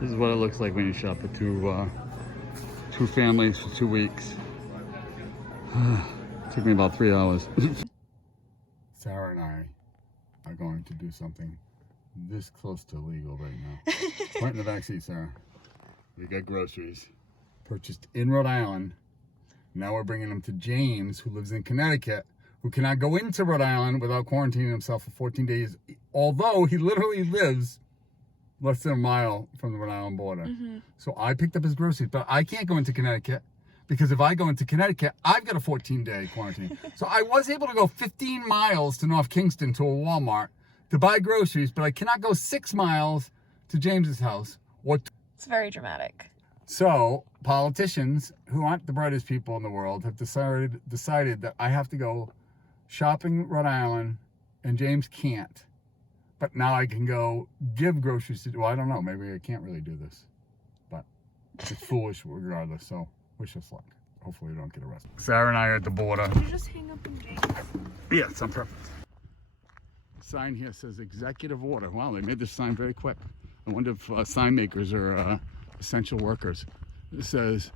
This is what it looks like when you shop for two families for 2 weeks. Took me about 3 hours. Sarah and I are going to do something this close to illegal right now. Point in the back seat, Sarah. We got groceries purchased in Rhode Island. Now we're bringing them to James, who lives in Connecticut, who cannot go into Rhode Island without quarantining himself for 14 days, although he literally lives less than a mile from the Rhode Island border. Mm-hmm. So I picked up his groceries, but I can't go into Connecticut because if I go into Connecticut, I've got a 14-day quarantine. So I was able to go 15 miles to North Kingston to a Walmart to buy groceries, but I cannot go 6 miles to James's house. It's very dramatic. So politicians, who aren't the brightest people in the world, have decided that I have to go shopping in Rhode Island, and James can't. But now I can go give groceries to, well, I don't know, maybe I can't really do this. But it's foolish regardless, so wish us luck. Hopefully we don't get arrested. Sarah and I are at the border. Did you just hang up on James? Yeah, it's on purpose. The sign here says executive order. Wow, they made this sign very quick. I wonder if sign makers are essential workers. It says,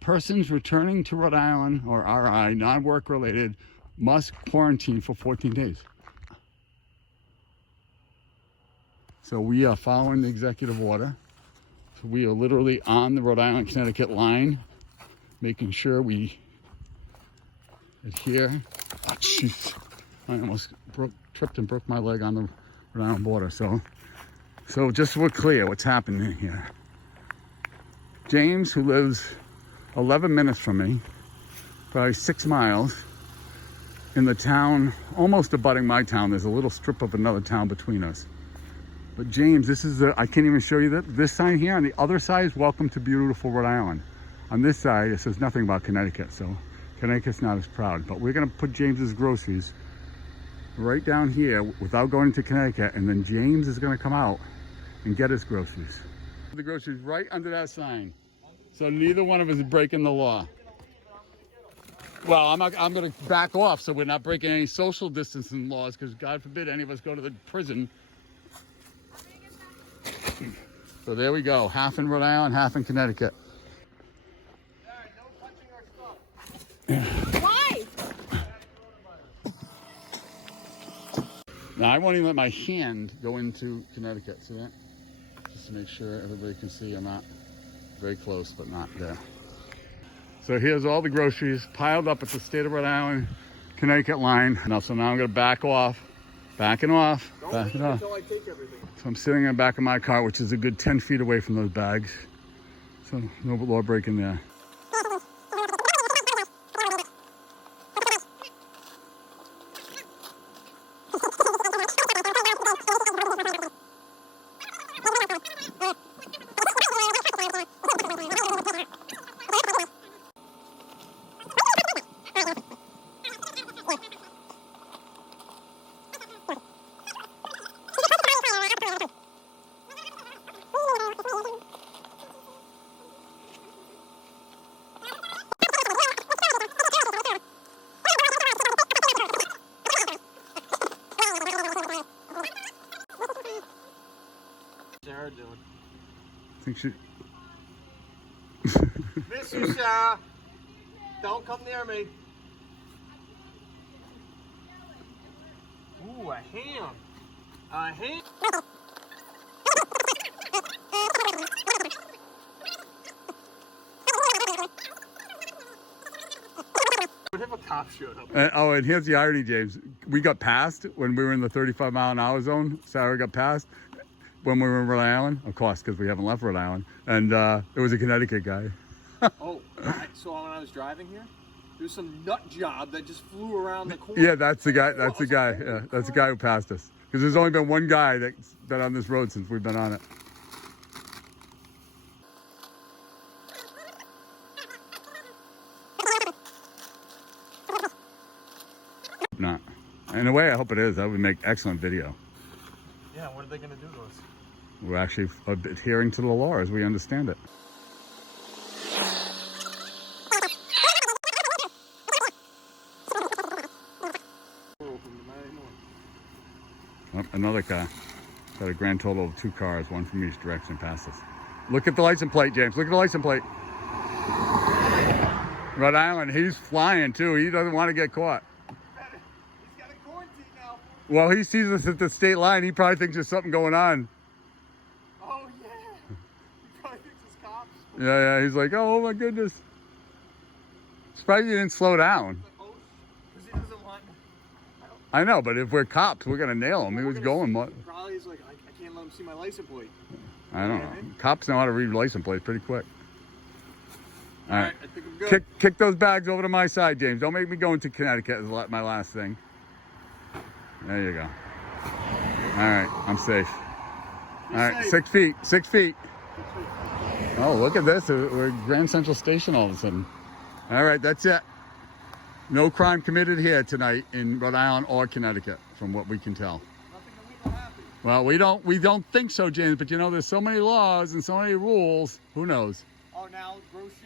persons returning to Rhode Island or RI, non-work related, must quarantine for 14 days. So we are following the executive order. So we are literally on the Rhode Island, Connecticut line, making sure we adhere. Oh, jeez. I almost tripped and broke my leg on the Rhode Island border. So just so we're clear what's happening here. James, who lives 11 minutes from me, probably 6 miles, in the town, almost abutting my town. There's a little strip of another town between us. But James, this is I can't even show you that. This sign here, on the other side is welcome to beautiful Rhode Island. On this side, it says nothing about Connecticut, so Connecticut's not as proud. But we're gonna put James's groceries right down here without going to Connecticut, and then James is gonna come out and get his groceries. The groceries right under that sign. So neither one of us is breaking the law. Well, I'm gonna back off so we're not breaking any social distancing laws, because God forbid any of us go to the prison. So there we go, half in Rhode Island, half in Connecticut. Why? Now I won't even let my hand go into Connecticut, see that? Just to make sure everybody can see I'm not very close, but not there. So here's all the groceries piled up at the state of Rhode Island, Connecticut line. So now I'm gonna back off, backing off, backing off. Until I take everything. So I'm sitting in the back of my car, which is a good 10 feet away from those bags. So no law breaking there. Sarah doing? I think she... Miss you, Sarah. Don't come near me. Ooh, a ham. A ham. What if a cop showed up? And here's the irony, James. We got passed when we were in the 35-mile-an-hour zone. Sarah got passed when we were in Rhode Island, of course, because we haven't left Rhode Island. And it was a Connecticut guy. Oh, I saw when I was driving here. There was some nut job that just flew around the corner. Yeah, that's the guy. That's the guy. Yeah, that's the guy who passed us. Because there's only been one guy that's been on this road since we've been on it. Not. In a way, I hope it is. That would make excellent video. Yeah, what are they going to do to us? We're actually adhering to the law as we understand it. Oh, another car. Got a grand total of 2 cars, one from each direction past us. Look at the license plate, James. Look at the license plate. Rhode Island, he's flying too. He doesn't want to get caught. He's got a quarantine now. Well, he sees us at the state line. He probably thinks there's something going on. Oh, yeah. He probably thinks it's cops. Yeah, he's like, oh my goodness. Surprised he didn't slow down. Because he doesn't want... I know, but if we're cops, we're going to nail him. He was going... Probably he's like, I can't let him see my license plate. I don't know. Cops know how to read license plates pretty quick. All right. I think I'm good. Kick those bags over to my side, James. Don't make me go into Connecticut is my last thing. There you go. All right, I'm safe. All right, 6 feet. 6 feet. Oh, look at this. We're at Grand Central Station all of a sudden. All right, that's it. No crime committed here tonight in Rhode Island or Connecticut, from what we can tell. Nothing illegal happened. Well, we don't think so, James. But you know, there's so many laws and so many rules. Who knows? Oh, now groceries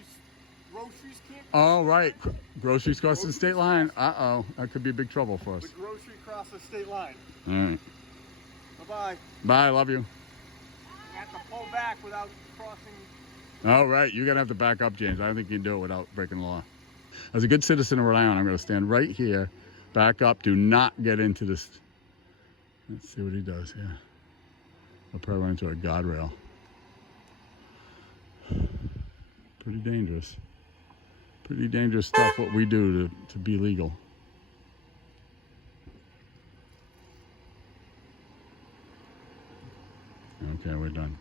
can't. Oh, right. Groceries cross the state line. Uh-oh. That could be big trouble for us. The grocery cross the state line. All right. Bye-bye. Bye. Love you. You have to pull back without crossing. All right. You're going to have to back up, James. I don't think you can do it without breaking the law. As a good citizen of Rhode Island, I'm going to stand right here, back up. Do not get into this. Let's see what he does here. I'll probably run into a guardrail. Pretty dangerous. Pretty dangerous stuff what we do to be legal. Okay, we're done.